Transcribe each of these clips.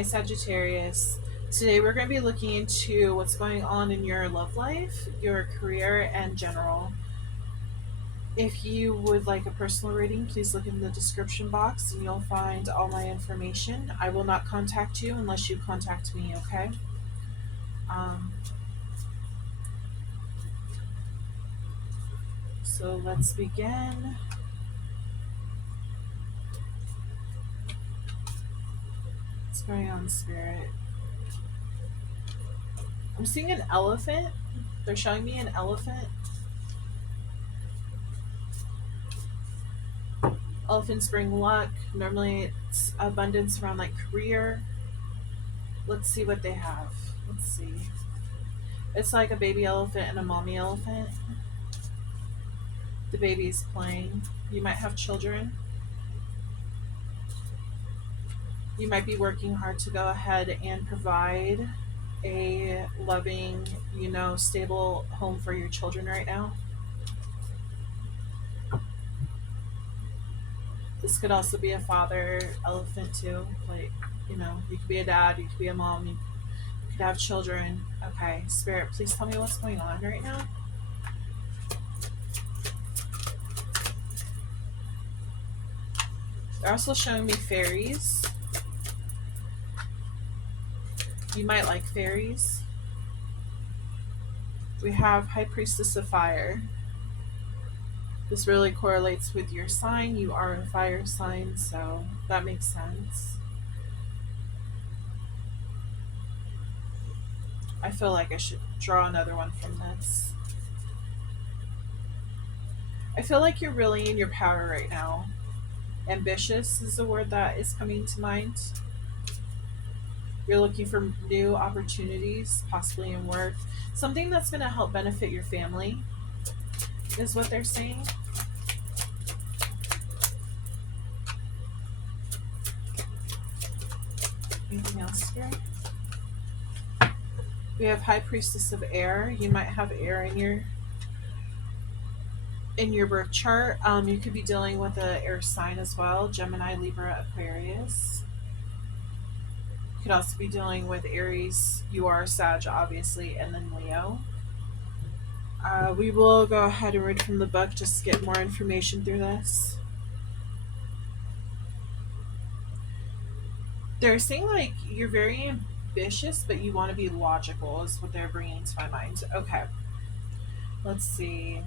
Hi, Sagittarius. Today we're going to be looking into what's going on in your love life, your career, and general. If you would like a personal reading, please look in the description box and you'll find all my information. I will not contact you unless you contact me, okay? Um, so let's begin. What's going on, Spirit? I'm seeing an elephant. They're showing me an elephant. Elephants bring luck. Normally it's abundance around like career. Let's see what they have. Let's see. It's like a baby elephant and a mommy elephant. The baby's playing. You might have children. You might be working hard to go ahead and provide a loving, stable home for your children right now. This could also be a father elephant too. Like, you could be a dad, you could be a mom, you could have children. Okay, Spirit, please tell me what's going on right now. They're also showing me fairies. You might like fairies. We have High Priestess of Fire. This really correlates with your sign. You are a fire sign, so that makes sense. I feel like I should draw another one from this. I feel like you're really in your power right now. Ambitious is the word that is coming to mind. You're looking for new opportunities, possibly in work. Something that's going to help benefit your family is what they're saying. Anything else here? We have High Priestess of Air. You might have air in your birth chart. You could be dealing with an air sign as well. Gemini, Libra, Aquarius. You could also be dealing with Aries. You are Sag, obviously, and then Leo. We will go ahead and read from the book just to get more information through this. They're saying like you're very ambitious, but you want to be logical is what they're bringing to my mind. Okay, let's see.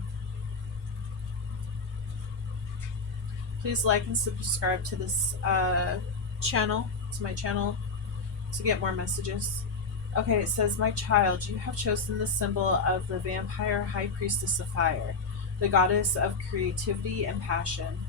Please like and subscribe to this channel, to my channel, to get more messages. Okay, it says, my child, you have chosen the symbol of the vampire High Priestess of Fire, the goddess of creativity and passion.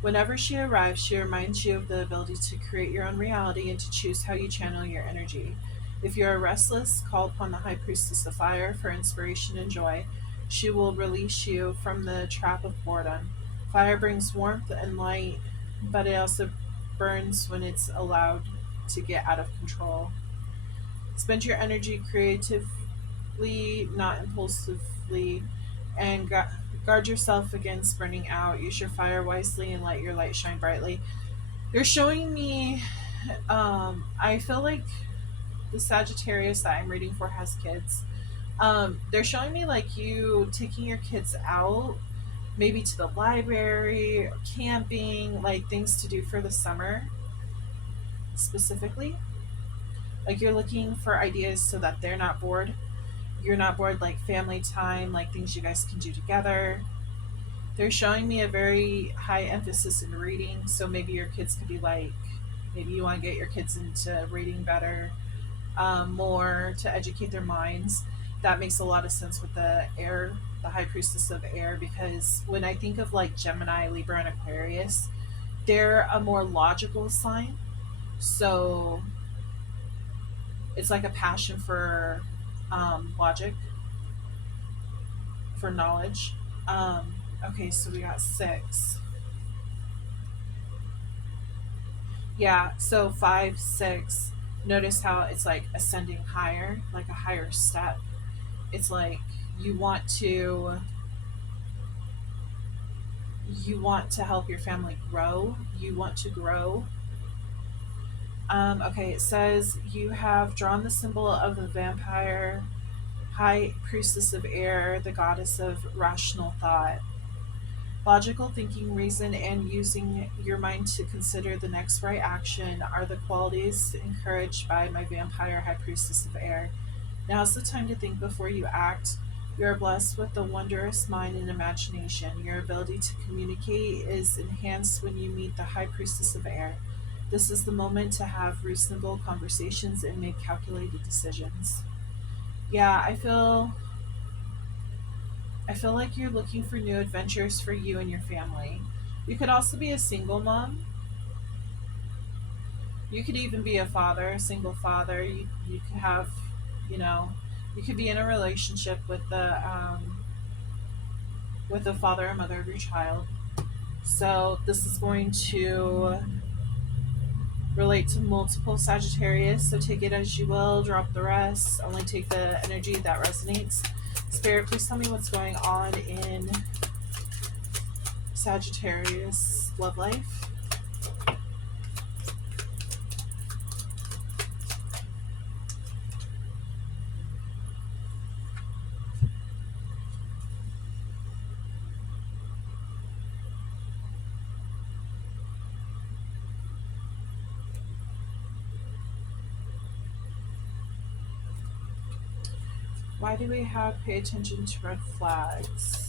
Whenever she arrives, she reminds you of the ability to create your own reality and to choose how you channel your energy. If you are restless, call upon the High Priestess of Fire for inspiration and joy. She will release you from the trap of boredom. Fire brings warmth and light, but it also burns when it's allowed to get out of control. Spend your energy creatively, not impulsively, and guard yourself against burning out. Use your fire wisely and let your light shine brightly. They're showing me, I feel like the Sagittarius that I'm reading for has kids. They're showing me like you taking your kids out, maybe to the library, camping, like things to do for the summer specifically. Like you're looking for ideas so that they're not bored. You're not bored, like family time, like things you guys can do together. They're showing me a very high emphasis in reading. So maybe your kids could be like, maybe you want to get your kids into reading better, more to educate their minds. That makes a lot of sense with the air, the High Priestess of Air, because when I think of like Gemini, Libra, and Aquarius, they're a more logical sign. So it's like a passion for logic, for knowledge. Okay, so we got 6. Yeah, so 5, 6. Notice how it's like ascending higher, like a higher step. It's like you want to help your family grow. You want to grow. Okay, it says you have drawn the symbol of the vampire, high priestess of air, the goddess of rational thought. Logical thinking, reason, and using your mind to consider the next right action are the qualities encouraged by my vampire high priestess of air. Now is the time to think before you act. You are blessed with a wondrous mind and imagination. Your ability to communicate is enhanced when you meet the high priestess of air. This is the moment to have reasonable conversations and make calculated decisions. Yeah, I feel like you're looking for new adventures for you and your family. You could also be a single mom. You could even be a father, a single father. You could have, you know, you could be in a relationship with the father or mother of your child. So this is going to relate to multiple Sagittarius. So take it as you will, drop the rest. Only take the energy that resonates. Spirit, please tell me what's going on in Sagittarius love life. Why do we have pay attention to red flags?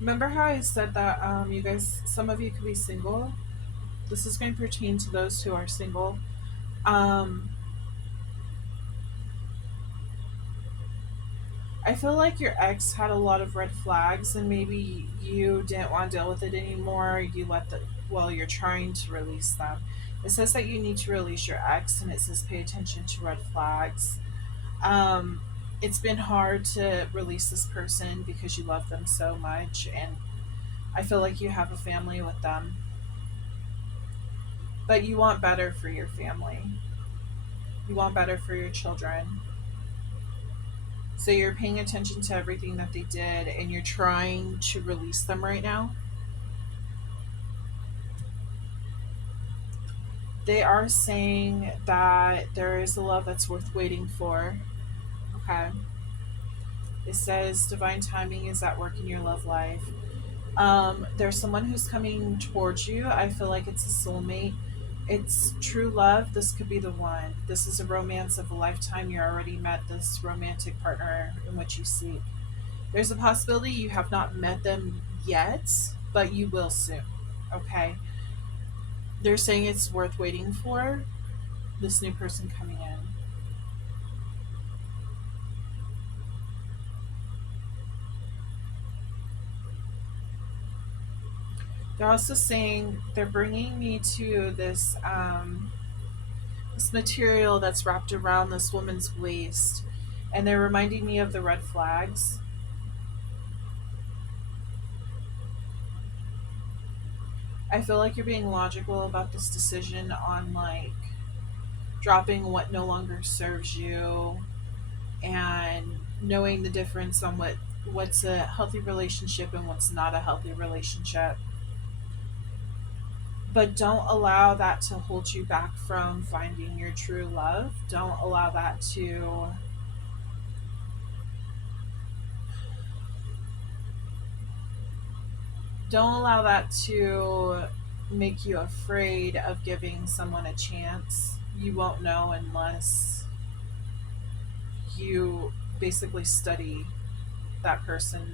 Remember how I said that you guys, some of you could be single? This is going to pertain to those who are single. Um, I feel like your ex had a lot of red flags, and maybe you didn't want to deal with it anymore. You let the well, you're trying to release them. It says that you need to release your ex, and it says pay attention to red flags. Um, it's been hard to release this person because you love them so much, and I feel like you have a family with them, but you want better for your family. You want better for your children. So you're paying attention to everything that they did and you're trying to release them right now. They are saying that there is a love that's worth waiting for. Okay. It says divine timing is at work in your love life. There's someone who's coming towards you. I feel like it's a soulmate. It's true love. This could be the one. This is a romance of a lifetime. You already met this romantic partner in which you seek. There's a possibility you have not met them yet, but you will soon. Okay. They're saying it's worth waiting for this new person coming in. They're also saying they're bringing me to this material that's wrapped around this woman's waist, and they're reminding me of the red flags. I feel like you're being logical about this decision on like dropping what no longer serves you and knowing the difference on what's a healthy relationship and what's not a healthy relationship. But don't allow that to hold you back from finding your true love. Don't allow that to make you afraid of giving someone a chance. You won't know unless you basically study that person.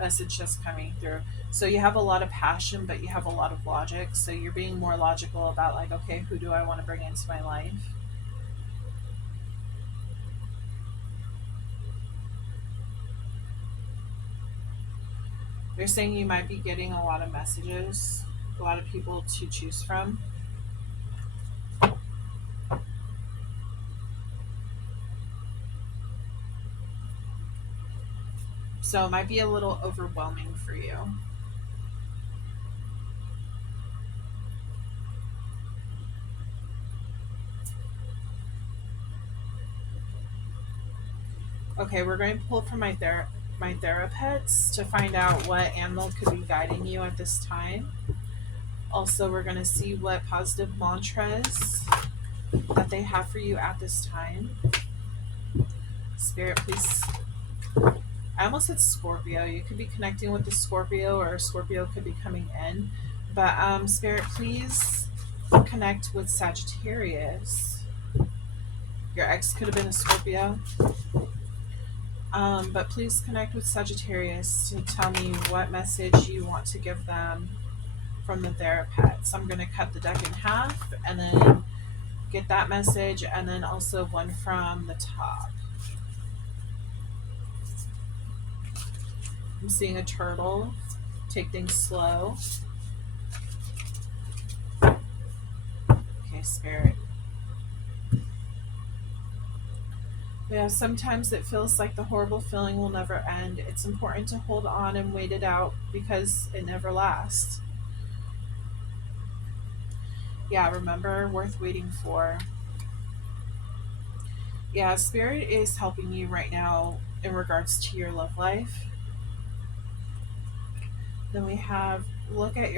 message that's coming through. So you have a lot of passion, but you have a lot of logic. So you're being more logical about, like, okay, who do I want to bring into my life? They're saying you might be getting a lot of messages, a lot of people to choose from. So it might be a little overwhelming for you. Okay, we're going to pull from my therapists to find out what animal could be guiding you at this time. Also, we're going to see what positive mantras that they have for you at this time. Spirit, please. I almost said Scorpio. You could be connecting with the Scorpio, or a Scorpio could be coming in. But Spirit, please connect with Sagittarius. Your ex could have been a Scorpio. But please connect with Sagittarius to tell me what message you want to give them from the therapist. I'm going to cut the deck in half and then get that message, and then also one from the top. I'm seeing a turtle. Take things slow. Okay, Spirit. Yeah, sometimes it feels like the horrible feeling will never end. It's important to hold on and wait it out because it never lasts. Yeah, remember, worth waiting for. Yeah, Spirit is helping you right now in regards to your love life. Then we have look at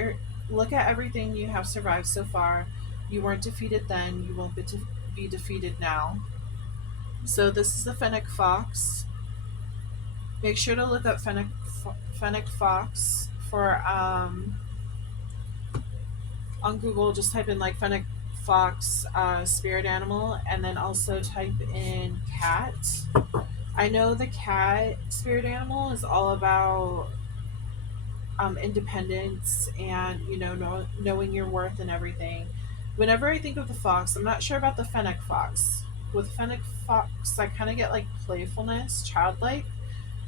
everything you have survived so far. You weren't defeated then, you won't be defeated now. So this is the Fennec Fox. Make sure to look up Fennec Fox for on Google. Just type in like Fennec Fox spirit animal, and then also type in cat. I know the cat spirit animal is all about independence and knowing your worth and everything. Whenever I think of the fox, I'm not sure about the Fennec Fox. With Fennec Fox, I kind of get like playfulness, childlike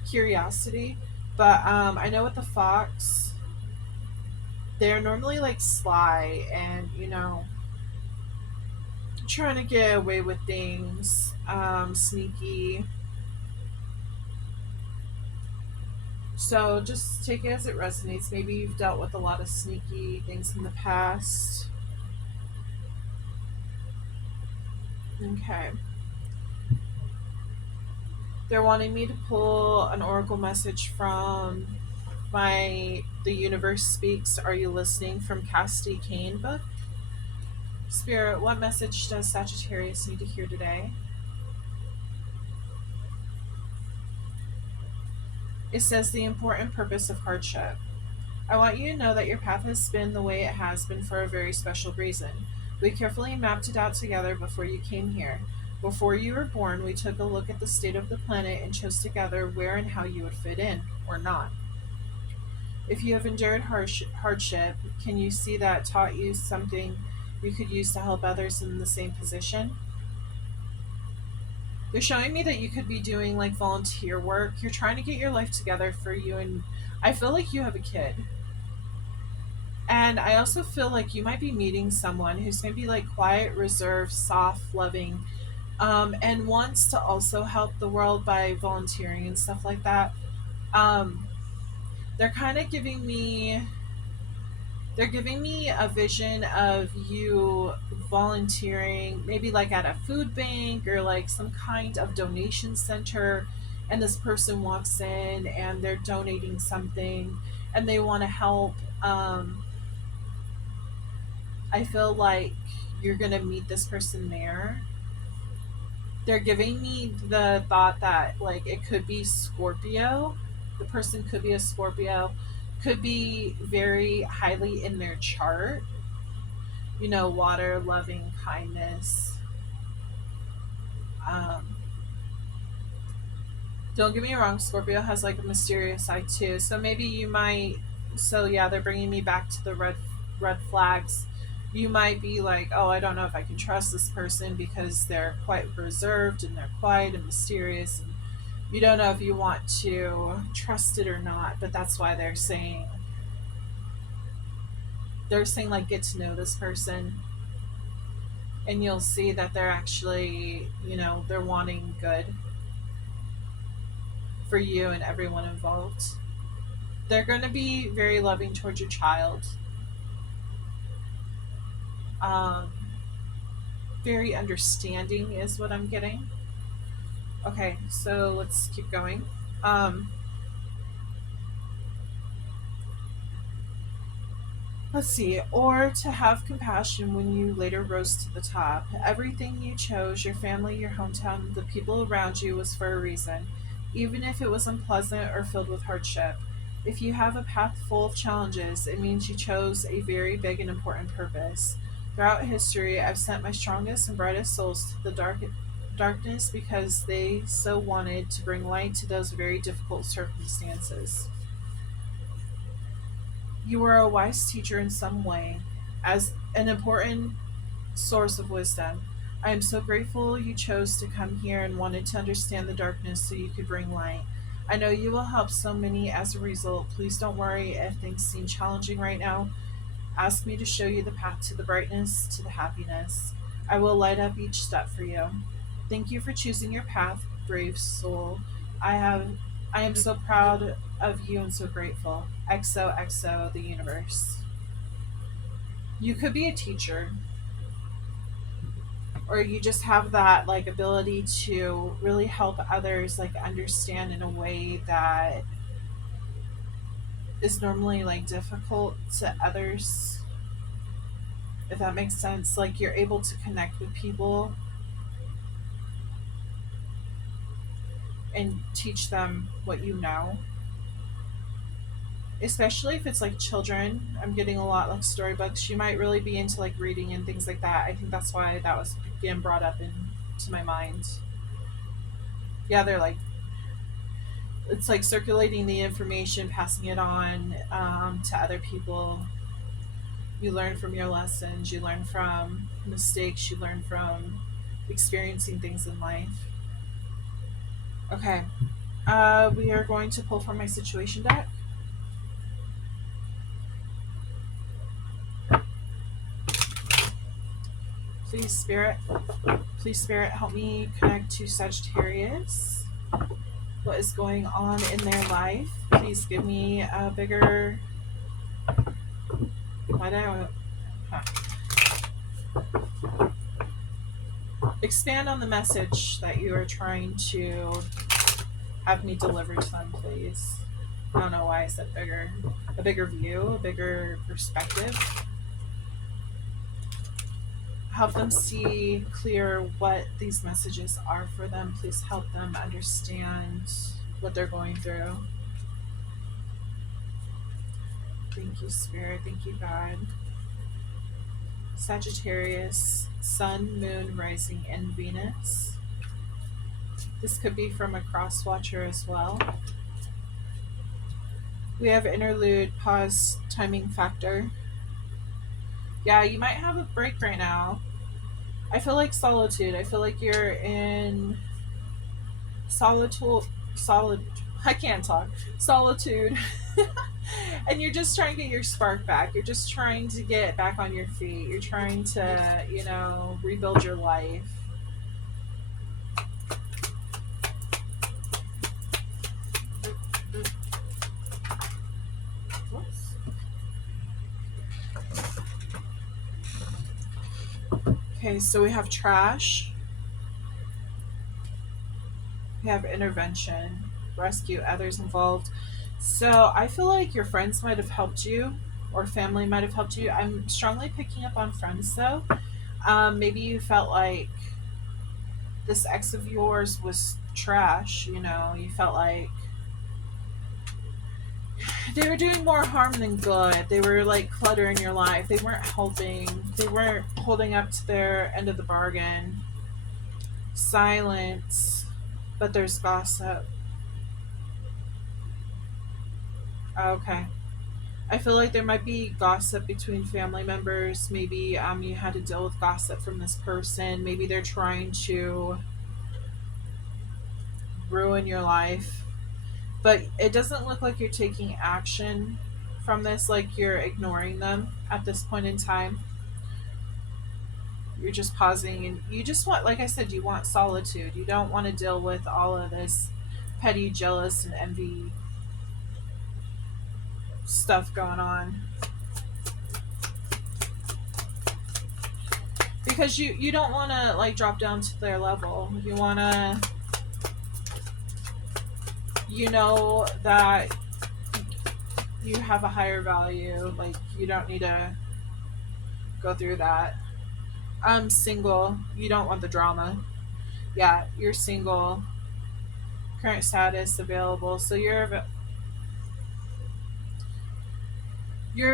curiosity. But I know with the fox, they're normally like sly and trying to get away with things, sneaky. So just take it as it resonates. Maybe you've dealt with a lot of sneaky things in the past. Okay. They're wanting me to pull an oracle message from the Universe Speaks. Are you listening? From Casti Kane book. Spirit, what message does Sagittarius need to hear today? It says the important purpose of hardship. I want you to know that your path has been the way it has been for a very special reason. We carefully mapped it out together before you came here. Before you were born, we took a look at the state of the planet and chose together where and how you would fit in, or not. If you have endured hardship, can you see that taught you something you could use to help others in the same position? They're showing me that you could be doing like volunteer work. You're trying to get your life together for you, and I feel like you have a kid. And I also feel like you might be meeting someone who's going to be like quiet, reserved, soft, loving, and wants to also help the world by volunteering and stuff like that. Um, they're kind of giving me a vision of you volunteering, maybe like at a food bank or like some kind of donation center. And this person walks in and they're donating something and they want to help. I feel like you're going to meet this person there. They're giving me the thought that like it could be Scorpio. The person could be a Scorpio, could be very highly in their chart, water, loving, kindness. Um, Don't get me wrong, Scorpio has like a mysterious side too. So maybe you might. So yeah, they're bringing me back to the red flags. You might be like, oh, I don't know if I can trust this person because they're quite reserved and they're quiet and mysterious. And you don't know if you want to trust it or not. But that's why they're saying like get to know this person, and you'll see that they're actually, they're wanting good for you and everyone involved. They're going to be very loving towards your child. Um, Very understanding is what I'm getting. Okay, so let's keep going. Um, let's see. Or to have compassion when you later rose to the top. Everything you chose, your family, your hometown, the people around you, was for a reason, even if it was unpleasant or filled with hardship. If you have a path full of challenges, it means you chose a very big and important purpose. Throughout history, I've sent my strongest and brightest souls to the darkness because they so wanted to bring light to those very difficult circumstances. You were a wise teacher in some way, as an important source of wisdom. I am so grateful you chose to come here and wanted to understand the darkness so you could bring light. I know you will help so many as a result. Please don't worry if things seem challenging right now. Ask me to show you the path to the brightness, to the happiness. I will light up each step for you. Thank you for choosing your path, brave soul. I have I am so proud of you and so grateful. XOXO the universe. You could be a teacher, or you just have that like ability to really help others like understand in a way that is normally like difficult to others, if that makes sense. Like you're able to connect with people and teach them what you know, especially if it's like children. I'm getting a lot like storybooks. You might really be into like reading and things like that. I think that's why that was again brought up into my mind. Yeah, they're like, it's like circulating the information, passing it on to other people. You learn from your lessons, you learn from mistakes, you learn from experiencing things in life. Okay, we are going to pull from my situation deck. Please, Spirit, help me connect to Sagittarius. What is going on in their life? Please give me a bigger. Why do I? Expand on the message that you are trying to have me deliver to them, please. I don't know why I said bigger. A bigger view, a bigger perspective. Help them see clear what these messages are for them. Please help them understand what they're going through. Thank you, Spirit. Thank you, God. Sagittarius, Sun, Moon, Rising, and Venus. This could be from a cross watcher as well. We have interlude, pause, timing factor. Yeah, you might have a break right now. I feel like solitude. I feel like you're in solid. I can't talk. Solitude. And you're just trying to get your spark back. You're just trying to get back on your feet. You're trying to, rebuild your life. Okay, so we have trash. We have intervention, rescue others involved. So I feel like your friends might have helped you, or family might have helped you. I'm strongly picking up on friends though. Maybe you felt like this ex of yours was trash. You felt like they were doing more harm than good. They were like cluttering your life. They weren't helping. They weren't holding up to their end of the bargain. Silence, but there's gossip. Okay. I feel like there might be gossip between family members. Maybe you had to deal with gossip from this person. Maybe they're trying to ruin your life. But it doesn't look like you're taking action from this, like you're ignoring them at this point in time. You're just pausing and you just want, like I said, you want solitude. You don't want to deal with all of this petty, jealous, and envy stuff going on. Because you don't want to like drop down to their level. You want to, you know, that you have a higher value. Like you don't need to go through that. I'm single. You don't want the drama. Yeah, you're single. Current status available. So you're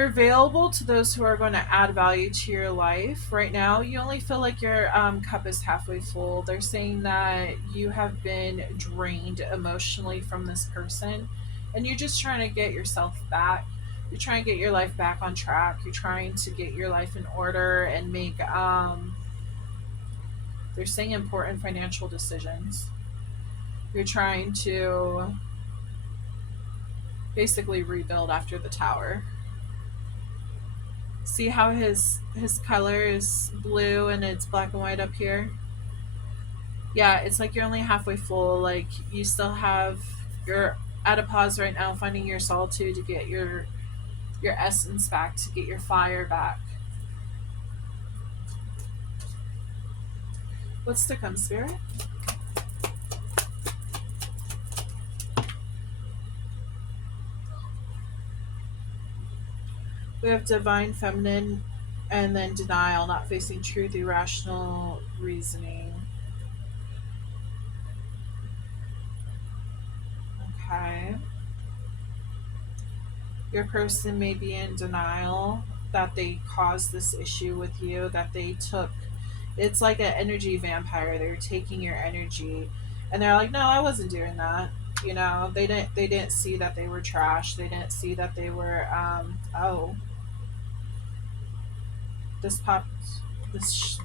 available to those who are going to add value to your life. Right now, you only feel like your cup is halfway full. They're saying that you have been drained emotionally from this person, and you're just trying to get yourself back. You're trying to get your life back on track. You're trying to get your life in order and make, they're saying, important financial decisions. You're trying to basically rebuild after the tower. See how his color is blue and it's black and white up here? Yeah, it's like you're only halfway full. Like you still have, you're at a pause right now, finding your solitude to get your essence back, to get your fire back. What's to come, spirit? We have divine feminine and then denial, not facing truth, irrational reasoning. Okay. Your person may be in denial that they caused this issue with you, that they took, it's like an energy vampire. They're taking your energy and they're like, no, I wasn't doing that. You know, they didn't see that they were trash. They didn't see that they were oh, this popped,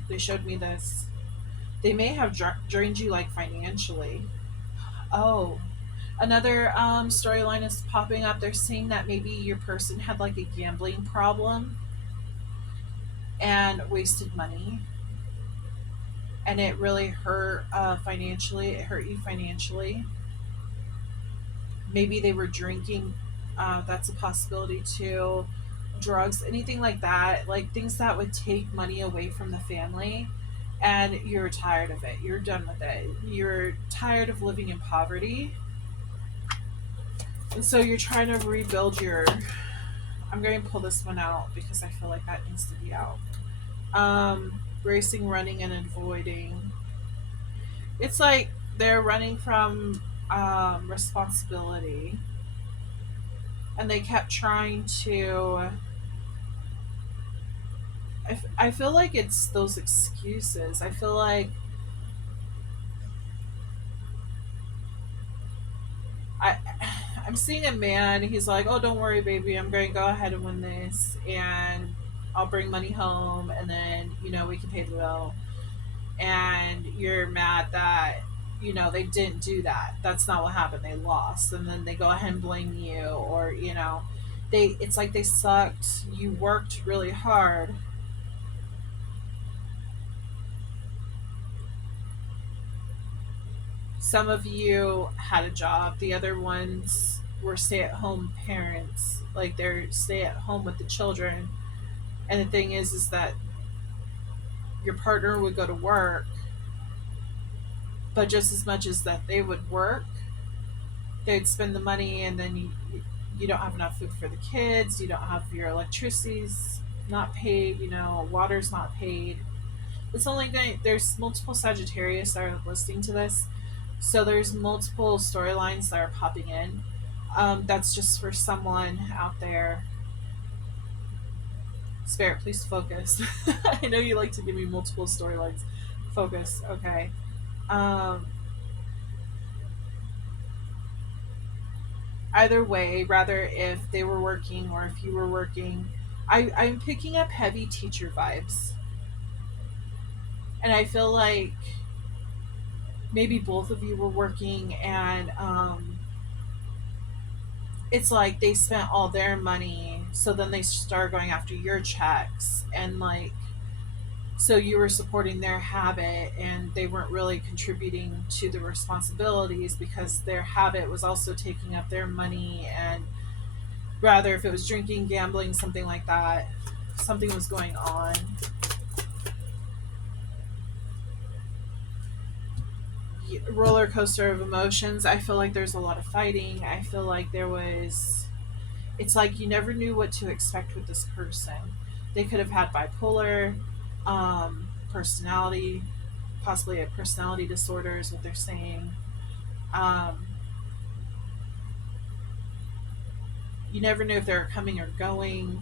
they showed me this. They may have drained you like financially. Oh, another storyline is popping up. They're saying that maybe your person had like a gambling problem and wasted money, and it really hurt financially. It hurt you financially. Maybe they were drinking. That's a possibility too. Drugs, anything like that, like things that would take money away from the family. And you're tired of it. You're done with it. You're tired of living in poverty. And so you're trying to rebuild your. I'm going to pull this one out because I feel like that needs to be out. Racing, running, and avoiding. It's like they're running from responsibility, and they kept trying to. I feel like it's those excuses. I feel like I. I'm seeing a man. He's like, "Oh, don't worry, baby. I'm going to go ahead and win this, and I'll bring money home, and then we can pay the bill." And you're mad that they didn't do that. That's not what happened. They lost, and then they go ahead and blame you, or it's like they sucked. You worked really hard. Some of you had a job. The other ones were stay-at-home parents. Like they're stay at home with the children. And the thing is that your partner would go to work, but just as much as that they would work, they'd spend the money, and then you don't have enough food for the kids. You don't have your electricity's not paid. Water's not paid. It's only going. There's multiple Sagittarius that are listening to this, so there's multiple storylines that are popping in. That's just for someone out there. Spirit, please focus. I know you like to give me multiple storylines. Focus, okay. Um, Either way, rather if they were working or if you were working, I'm picking up heavy teacher vibes. And I feel like maybe both of you were working, and it's like they spent all their money, so then they start going after your checks, and like, so you were supporting their habit and they weren't really contributing to the responsibilities because their habit was also taking up their money. And rather, if it was drinking, gambling, something like that, something was going on. Roller coaster of emotions. I feel like there's a lot of fighting. I feel like there was, it's like you never knew what to expect with this person. They could have had bipolar personality, possibly a personality disorder is what they're saying. um, you never knew if they were coming or going.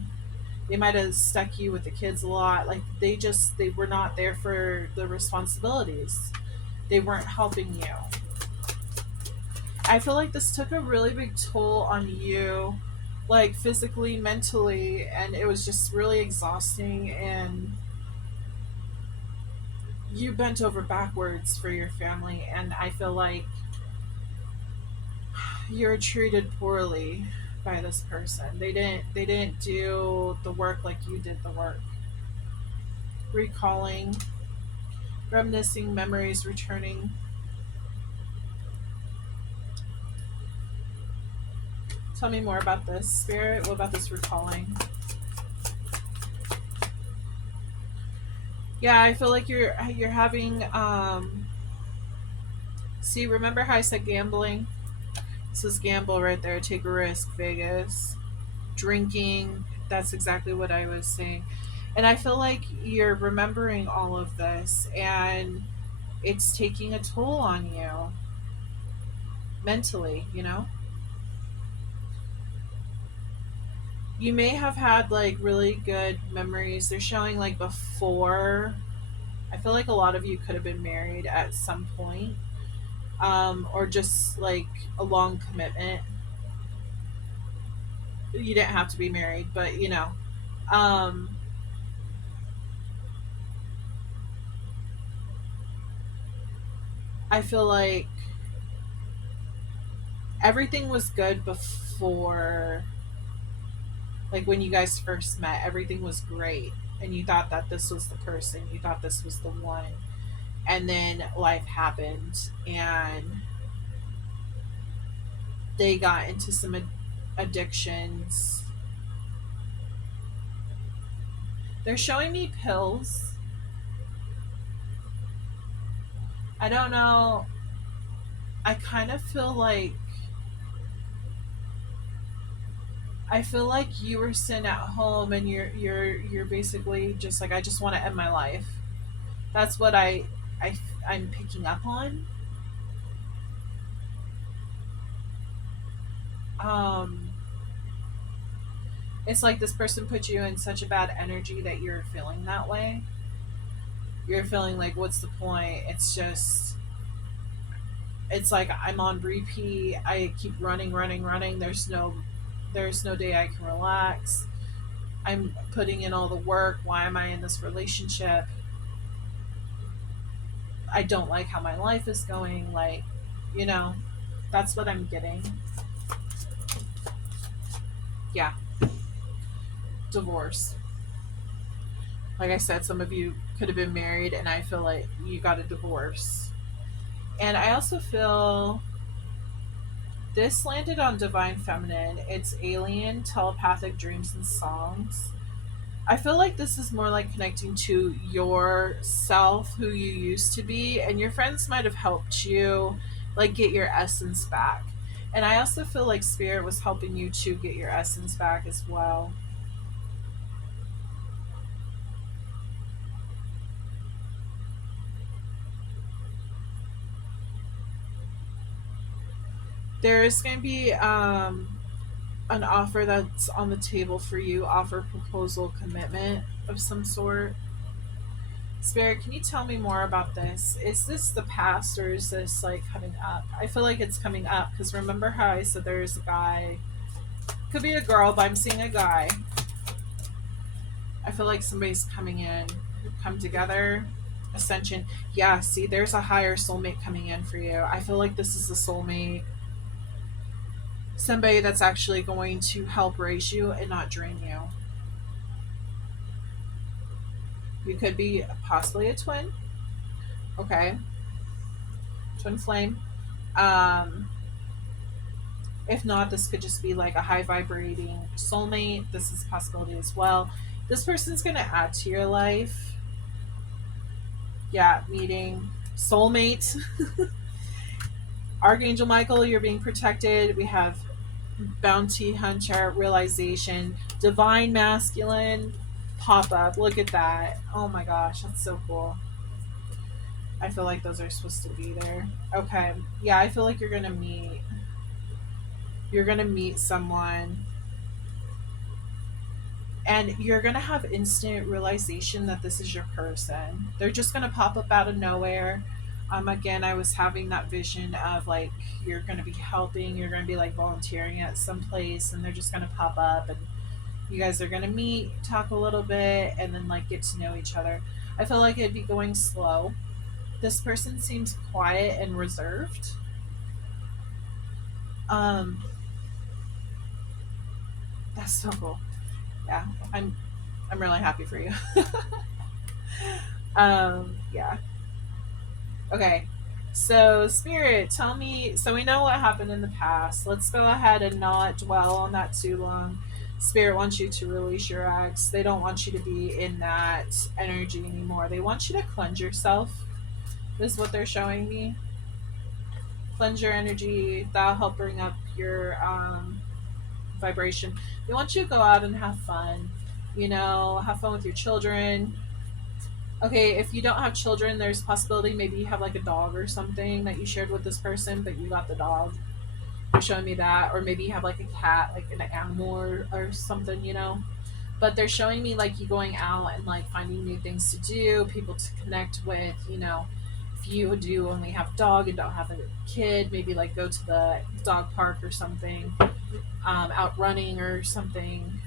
They might have stuck you with the kids a lot. Like they were not there for the responsibilities. They weren't helping you. I feel like this took a really big toll on you, like physically, mentally, and it was just really exhausting. And you bent over backwards for your family, and I feel like you're treated poorly by this person. They didn't do the work like you did the work. Recalling, reminiscing, memories returning. Tell me more about this, Spirit. What about this recalling? Yeah, I feel like you're having see, remember how I said gambling? This is gamble right there. Take a risk, Vegas. Drinking, that's exactly what I was saying. And I feel like you're remembering all of this, and it's taking a toll on you mentally, you know? You may have had like really good memories. They're showing like before. I feel like a lot of you could have been married at some point, or just like a long commitment. You didn't have to be married, but you know, um, I feel like everything was good before, like when you guys first met, everything was great, and you thought that this was the person, you thought this was the one, and then life happened, and they got into some addictions. They're showing me pills. I don't know. I kind of feel like you were sitting at home and you're basically just like, I just want to end my life. That's what I I'm picking up on. Um, it's like this person put you in such a bad energy that you're feeling that way. You're feeling like, what's the point? It's just, it's like I'm on repeat. I keep running, running, running. There's no day I can relax. I'm putting in all the work. Why am I in this relationship? I don't like how my life is going. Like, you know, that's what I'm getting. Yeah, divorce. Like I said, some of you could have been married, and I feel like you got a divorce. And I also feel this landed on Divine Feminine. It's alien, telepathic dreams and songs. I feel like this is more like connecting to yourself, who you used to be, and your friends might have helped you like get your essence back. And I also feel like Spirit was helping you to get your essence back as well. There is going to be an offer that's on the table for you, offer, proposal, commitment of some sort. Spirit, can you tell me more about this? Is this the past or is this like coming up? I feel like it's coming up because remember how I said there's a guy, could be a girl, but I'm seeing a guy. I feel like somebody's coming in, come together, ascension. Yeah, see, there's a higher soulmate coming in for you. I feel like this is a soulmate, somebody that's actually going to help raise you and not drain you. You could be possibly a twin. Okay. Twin flame. Um, if not, this could just be like a high vibrating soulmate. This is a possibility as well. This person's going to add to your life. Yeah, meeting soulmate. Archangel Michael, you're being protected. We have bounty hunter, realization, divine masculine, pop up. Look at that. Oh my gosh, that's so cool. I feel like those are supposed to be there. Okay. Yeah, I feel like you're going to meet. You're going to meet someone and you're going to have instant realization that this is your person. They're just going to pop up out of nowhere. Again, I was having that vision of like you're going to be helping, you're going to be like volunteering at some place, and they're just going to pop up, and you guys are going to meet, talk a little bit, and then like get to know each other. I feel like it'd be going slow. This person seems quiet and reserved. Um, that's so cool. Yeah, I'm really happy for you. Yeah. Okay. So, Spirit, tell me. So, we know what happened in the past. Let's go ahead and not dwell on that too long. Spirit wants you to release your ex. They don't want you to be in that energy anymore. They want you to cleanse yourself. This is what they're showing me. Cleanse your energy. That'll help bring up your vibration. They want you to go out and have fun. Have fun with your children. Okay, if you don't have children, there's a possibility maybe you have like a dog or something that you shared with this person, but you got the dog. They're showing me that. Or maybe you have like a cat, like an animal or something. But they're showing me like you going out and like finding new things to do, people to connect with. If you do only have a dog and don't have a kid, maybe like go to the dog park or something, out running or something.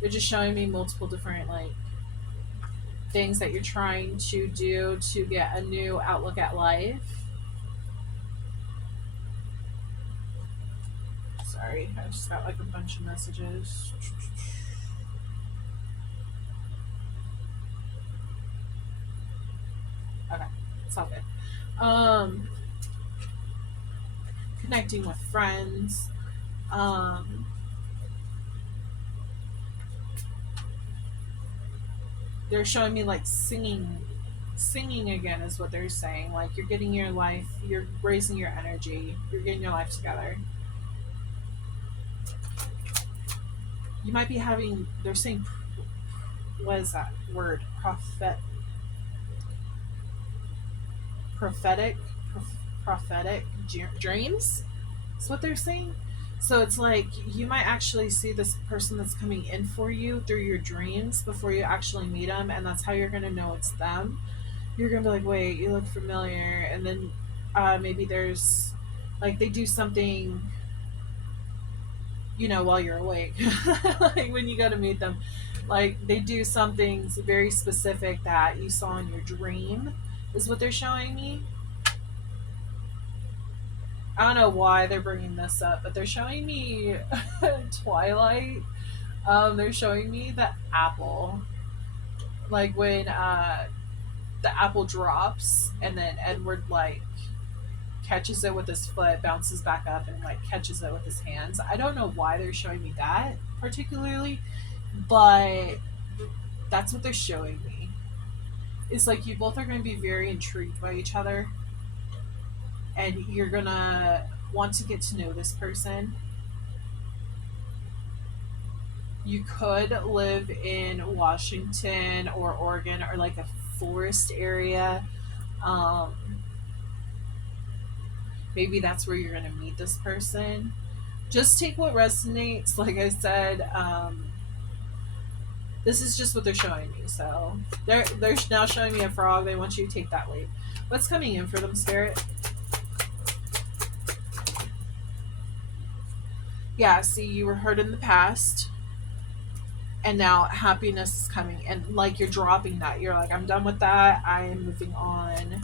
They're just showing me multiple different like things that you're trying to do to get a new outlook at life. Sorry, I just got like a bunch of messages. Okay, it's all good. Connecting with friends. They're showing me like singing again is what they're saying. Like you're getting your life, you're raising your energy, you're getting your life together. You might be having, they're saying, what is that word? Prophetic dreams. That's what they're saying. So it's like you might actually see this person that's coming in for you through your dreams before you actually meet them, and that's how you're gonna know it's them. You're gonna be like, wait, you look familiar, and then maybe there's like they do something, while you're awake, like when you go to meet them, like they do something very specific that you saw in your dream, is what they're showing me. I don't know why they're bringing this up, but they're showing me Twilight. They're showing me the apple, like when the apple drops and then Edward like catches it with his foot, bounces back up, and like catches it with his hands. I don't know why they're showing me that particularly, but that's what they're showing me. It's like you both are going to be very intrigued by each other, and you're gonna want to get to know this person. You could live in Washington or Oregon or like a forest area. Maybe that's where you're gonna meet this person. Just take what resonates. Like I said, This is just what they're showing me. So they're now showing me a frog. They want you to take that leap. What's coming in for them, Spirit? Yeah, see, you were hurt in the past, and now happiness is coming, and like you're dropping that. You're like, I'm done with that. I am moving on.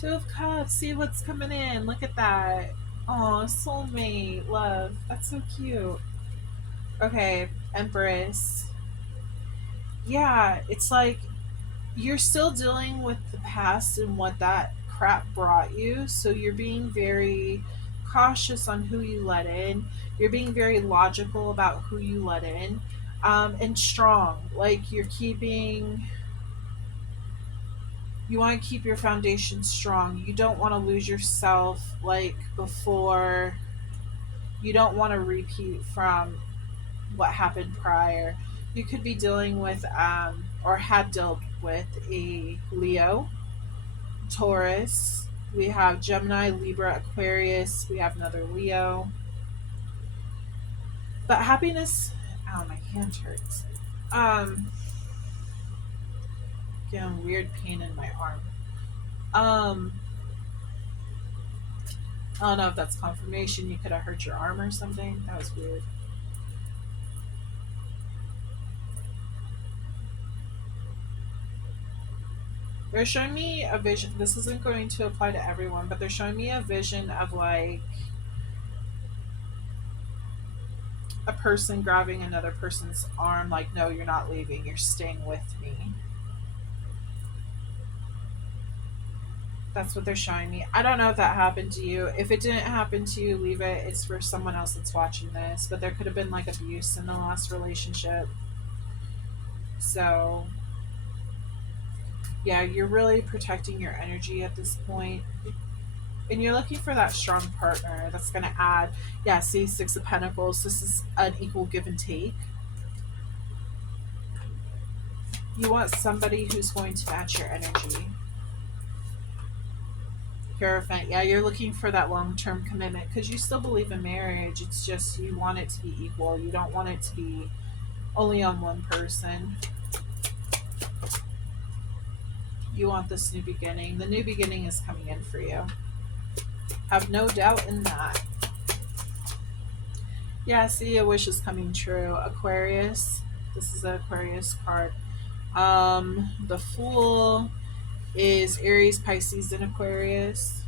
Two of Cups. See what's coming in. Look at that. Oh, soulmate, love. That's so cute. Okay, Empress. Yeah, it's like you're still dealing with the past and what that crap brought you. So you're being very cautious on who you let in. You're being very logical about who you let in, and strong. Like you're keeping. You want to keep your foundation strong. You don't want to lose yourself like before. You don't want to repeat from what happened prior. You could be dealing with, or had dealt with, a Leo, Taurus. We have Gemini, Libra, Aquarius. We have another Leo. But happiness. Oh, my hand hurts. Um, Getting weird pain in my arm. Um, I don't know if that's confirmation. You could have hurt your arm or something. That was weird. They're showing me a vision. This isn't going to apply to everyone, but they're showing me a vision of like a person grabbing another person's arm, like, no, you're not leaving, you're staying with me. That's what they're showing me. I don't know if that happened to you. If it didn't happen to you, leave it. It's for someone else that's watching this. But there could have been like abuse in the last relationship. So, yeah, you're really protecting your energy at this point. And you're looking for that strong partner that's going to add. Yeah, see, Six of Pentacles. This is an equal give and take. You want somebody who's going to match your energy. Hierophant. Yeah, you're looking for that long-term commitment because you still believe in marriage. It's just you want it to be equal. You don't want it to be only on one person. You want this new beginning. The new beginning is coming in for you. Have no doubt in that. Yeah, see, a wish is coming true. Aquarius. This is an Aquarius card. The Fool is Aries, Pisces, and Aquarius.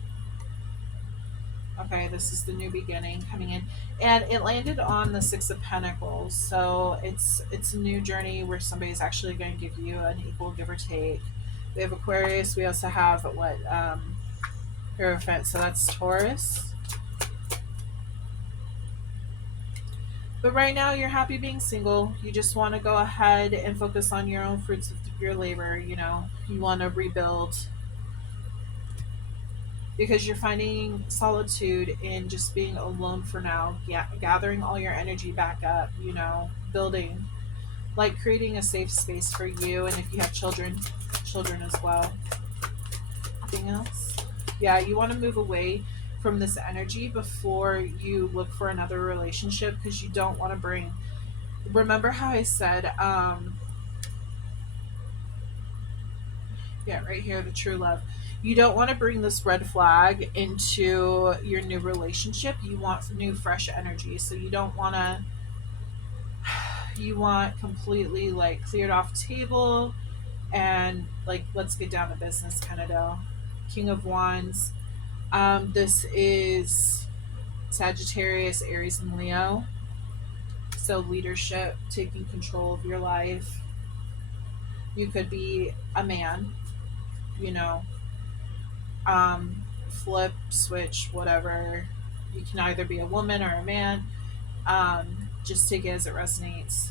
Okay, this is the new beginning coming in, and it landed on the Six of Pentacles. So it's a new journey where somebody's actually going to give you an equal give or take. We have Aquarius. We also have what Hierophant. So that's Taurus. But right now, you're happy being single. You just want to go ahead and focus on your own fruits of your labor. You know, you want to rebuild because you're finding solitude in just being alone for now, gathering all your energy back up, you know, building, like creating a safe space for you. And if you have children as well. Anything else? Yeah, you want to move away from this energy before you look for another relationship because you don't want to bring. Remember how I said, yeah, right here, the true love. You don't want to bring this red flag into your new relationship. You want new, fresh energy. So you don't want to, you want completely like cleared off table and like, let's get down to business kind of deal. King of Wands. This is Sagittarius, Aries, and Leo. So leadership, taking control of your life. You could be a man, you know, flip, switch, whatever. You can either be a woman or a man. Just take it as it resonates.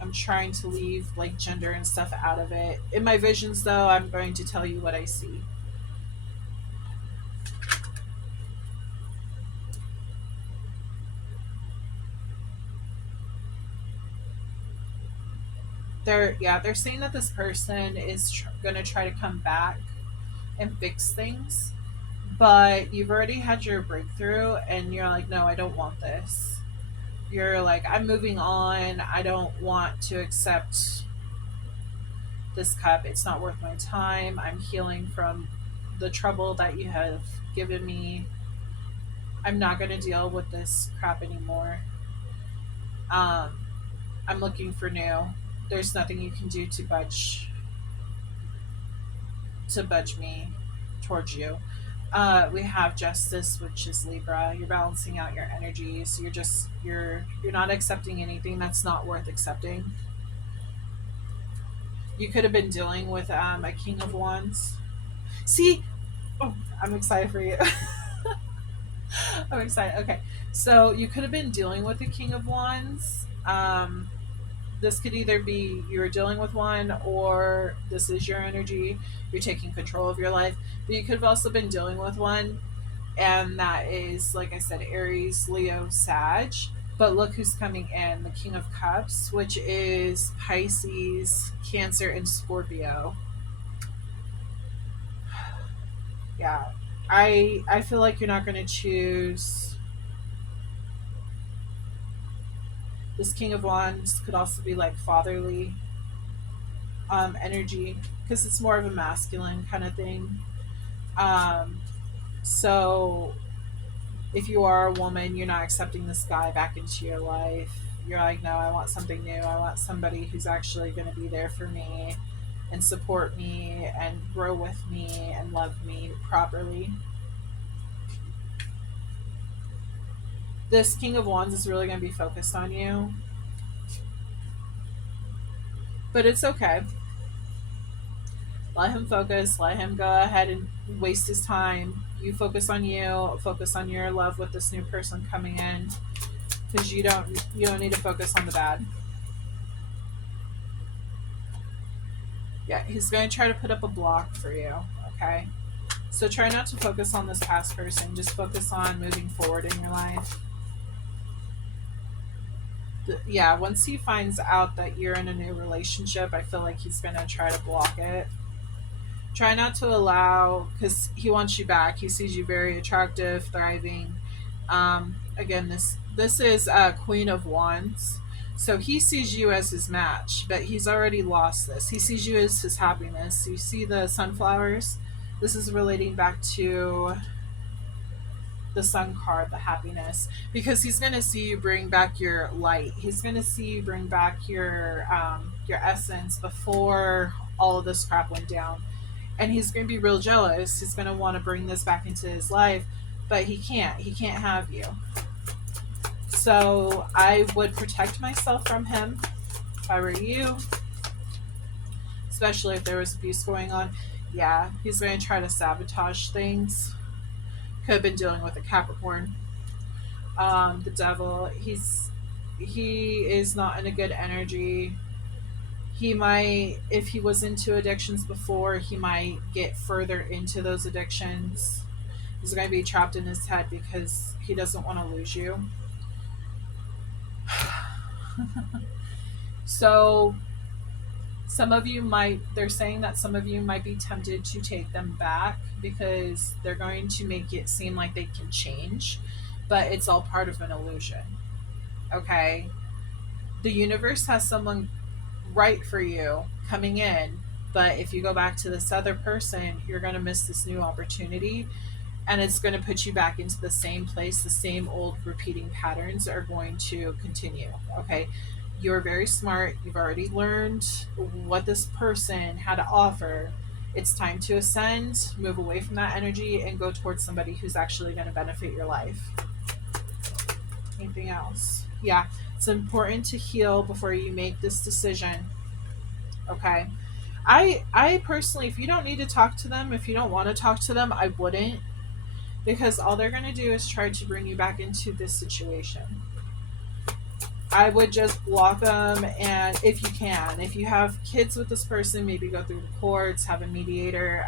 I'm trying to leave like gender and stuff out of it. In my visions, though, I'm going to tell you what I see. they're saying that this person is going to try to come back and fix things, but you've already had your breakthrough and you're like, no, I don't want this. You're like, I'm moving on. I don't want to accept this cup. It's not worth my time. I'm healing from the trouble that you have given me. I'm not going to deal with this crap anymore. um I'm looking for new. There's nothing you can do to budge me towards you. We have justice, which is Libra. You're balancing out your energies. You're not accepting anything that's not worth accepting. You could have been dealing with a King of Wands. See, oh, I'm excited for you. I'm excited. Okay, so you could have been dealing with the King of Wands. This could either be you're dealing with one, or this is your energy. You're taking control of your life. But you could have also been dealing with one, and that is, like I said, Aries, Leo, Sag. But look who's coming in, the King of Cups, which is Pisces, Cancer, and Scorpio. Yeah. I feel like you're not going to choose. This King of Wands could also be like fatherly energy, because it's more of a masculine kind of thing. So if you are a woman, you're not accepting this guy back into your life. You're like, no, I want something new. I want somebody who's actually going to be there for me and support me and grow with me and love me properly. This King of Wands is really going to be focused on you. But it's okay. Let him focus. Let him go ahead and waste his time. You focus on you. Focus on your love with this new person coming in, because you don't need to focus on the bad. Yeah, he's going to try to put up a block for you. Okay, so try not to focus on this past person. Just focus on moving forward in your life. Yeah, once he finds out that you're in a new relationship, I feel like he's going to try to block it. Try not to allow, because he wants you back. He sees you very attractive, thriving. Again, this is Queen of Wands. So he sees you as his match, but he's already lost this. He sees you as his happiness. You see the sunflowers? This is relating back to the sun card, the happiness, because he's going to see you bring back your light. He's going to see you bring back your essence before all of this crap went down. And he's going to be real jealous. He's going to want to bring this back into his life, but he can't have you. So I would protect myself from him if I were you, especially if there was abuse going on. Yeah, he's going to try to sabotage things. Could have been dealing with a Capricorn. The devil, he is not in a good energy. He might, if he was into addictions before, he might get further into those addictions. He's going to be trapped in his head because he doesn't want to lose you. So they're saying that some of you might be tempted to take them back because they're going to make it seem like they can change, but it's all part of an illusion. Okay? The universe has someone right for you coming in, but if you go back to this other person, you're going to miss this new opportunity, and it's going to put you back into the same place. The same old repeating patterns are going to continue. Okay, you're very smart. You've already learned what this person had to offer. It's time to ascend, move away from that energy, and go towards somebody who's actually going to benefit your life. Anything else? Yeah, it's important to heal before you make this decision. Okay. I personally, if you don't need to talk to them, if you don't want to talk to them, I wouldn't, because all they're going to do is try to bring you back into this situation. I would just block them, and if you can, if you have kids with this person, maybe go through the courts, have a mediator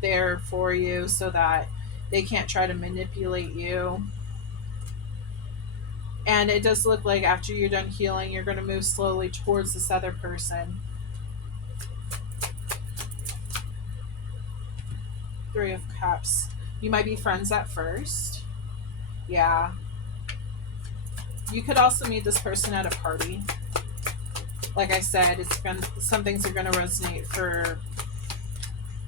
there for you so that they can't try to manipulate you. And it does look like after you're done healing, you're going to move slowly towards this other person. Three of Cups. You might be friends at first. Yeah. You could also meet this person at a party. Like I said, some things are gonna resonate for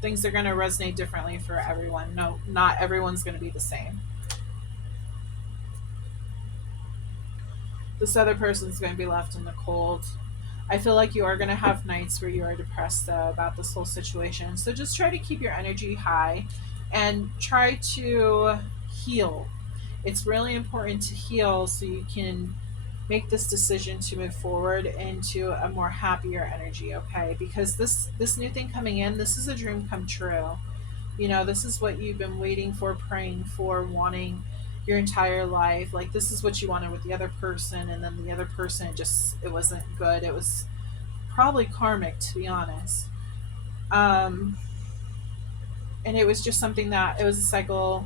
things are gonna resonate differently for everyone. No, not everyone's gonna be the same. This other person's gonna be left in the cold. I feel like you are gonna have nights where you are depressed about this whole situation. So just try to keep your energy high and try to heal. It's really important to heal so you can make this decision to move forward into a more happier energy, okay? Because this new thing coming in, this is a dream come true. You know, this is what you've been waiting for, praying for, wanting your entire life. Like this is what you wanted with the other person, and then the other person it wasn't good. It was probably karmic, to be honest. Um and it was just something that it was a cycle,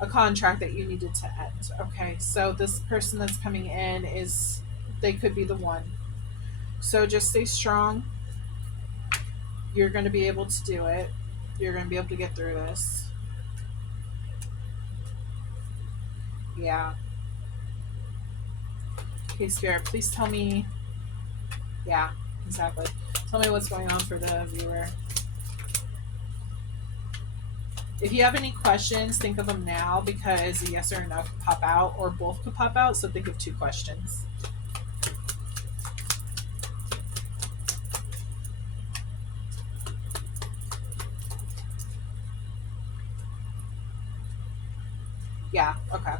a contract that you needed to end. Okay, so this person that's coming in is they could be the one. So just stay strong. You're going to be able to do it. You're going to be able to get through this. Yeah. Okay, Spirit, please tell me. Yeah, exactly. Tell me what's going on for the viewer. If you have any questions, think of them now because a yes or a no could pop out or both could pop out. So think of 2 questions. Yeah, okay.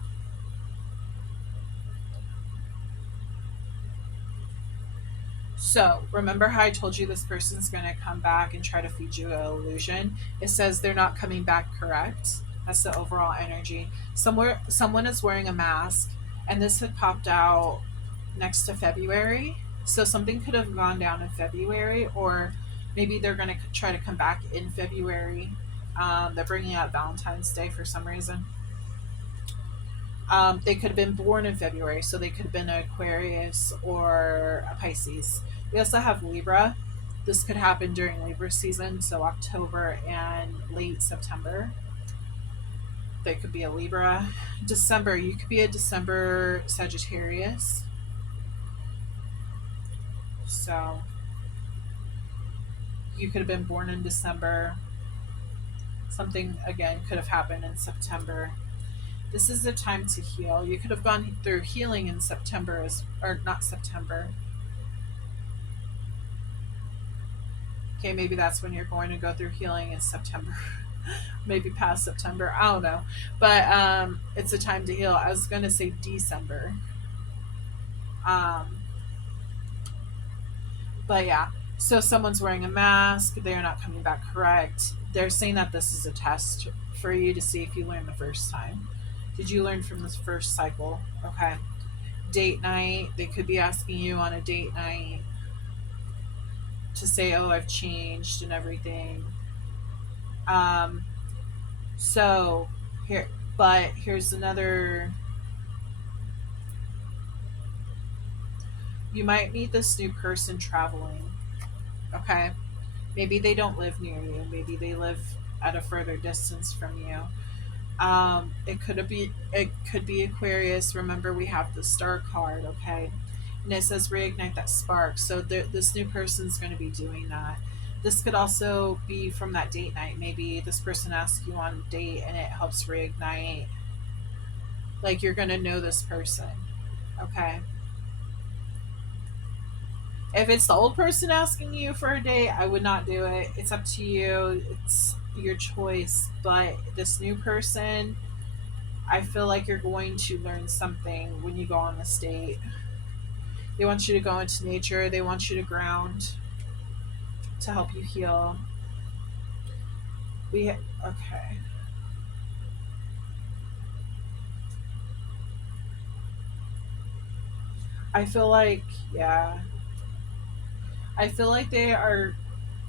So, remember how I told you this person's going to come back and try to feed you an illusion? It says they're not coming back correct. That's the overall energy. Someone is wearing a mask, and this had popped out next to February. So, something could have gone down in February, or maybe they're going to try to come back in February. They're bringing out Valentine's Day for some reason. They could have been born in February, so they could have been an Aquarius or a Pisces. We also have Libra. This could happen during Libra season, so October and late September. They could be a Libra. December, you could be a December Sagittarius. So you could have been born in December. Something, again, could have happened in September. This is the time to heal. You could have gone through healing in September, or not September. Okay, maybe that's when you're going to go through healing in September. Maybe past September. I don't know. But it's a time to heal. I was going to say December. Um, but yeah. So someone's wearing a mask. They're not coming back correct. They're saying that this is a test for you to see if you learned the first time. Did you learn from this first cycle? Okay. Date night. They could be asking you on a date night to say, oh, I've changed and everything. Um, so here, but here's another. You might meet this new person traveling. Okay. Maybe they don't live near you. Maybe they live at a further distance from you. It could be Aquarius. Remember, we have the Star card, okay, and it says reignite that spark. So this new person's going to be doing that. This could also be from that date night. Maybe this person asks you on a date, and it helps reignite. Like you're going to know this person, okay. If it's the old person asking you for a date, I would not do it. It's up to you. It's your choice. But this new person, I feel like you're going to learn something when you go on this date. They want you to go into nature. They want you to ground to help you heal. Okay. I feel like, yeah. I feel like they are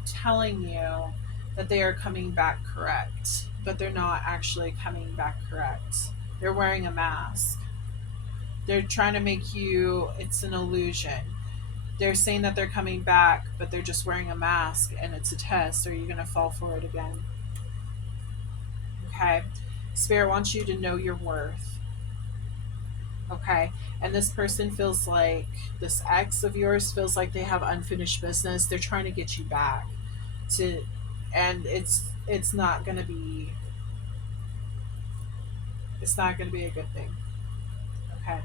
telling you that they are coming back correct, but they're not actually coming back correct. They're wearing a mask. They're trying to make you, it's an illusion. They're saying that they're coming back, but they're just wearing a mask and it's a test. Are you going to fall for it again? Okay. Spirit wants you to know your worth. Okay. And this person feels like, this ex of yours feels like they have unfinished business. They're trying to get you back to, and it's not going to be, it's not going to be a good thing. Okay.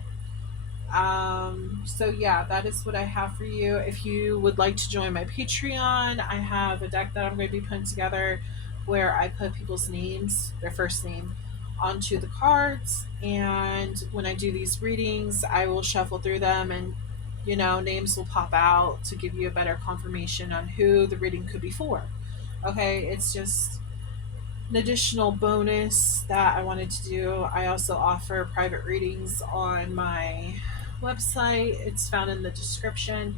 So yeah, that is what I have for you. If you would like to join my Patreon, I have a deck that I'm going to be putting together where I put people's names, their first name, onto the cards. And when I do these readings, I will shuffle through them and, names will pop out to give you a better confirmation on who the reading could be for. Okay, it's just an additional bonus that I wanted to do. I also offer private readings on my website. It's found in the description.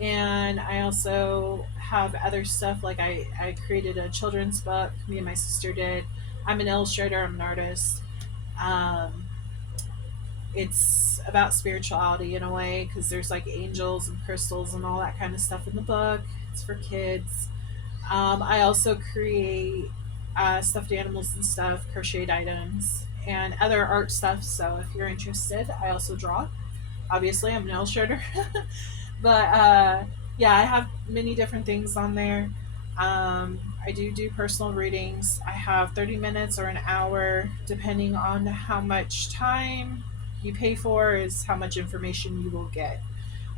And I also have other stuff, like I created a children's book, me and my sister did. I'm an illustrator, I'm an artist. Um, it's about spirituality in a way because there's like angels and crystals and all that kind of stuff in the book. It's for kids. I also create stuffed animals and stuff, crocheted items, and other art stuff. So if you're interested, I also draw. Obviously, I'm an illustrator. But yeah, I have many different things on there. I do personal readings. I have 30 minutes or an hour, depending on how much time you pay for, is how much information you will get.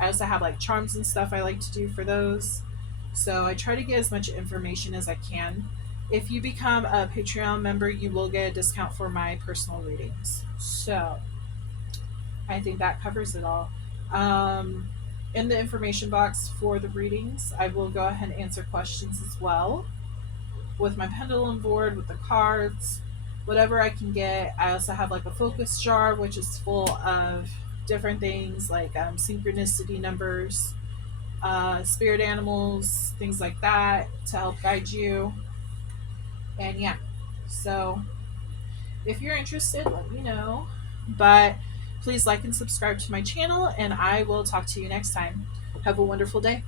I also have like charms and stuff I like to do for those. So I try to get as much information as I can. If you become a Patreon member, you will get a discount for my personal readings. So I think that covers it all. Um, in the information box for the readings, I will go ahead and answer questions as well with my pendulum board, with the cards, whatever I can get. I also have like a focus jar, which is full of different things like synchronicity numbers, spirit animals, things like that to help guide you. And yeah, so if you're interested, let me know. But please like and subscribe to my channel, and I will talk to you next time. Have a wonderful day.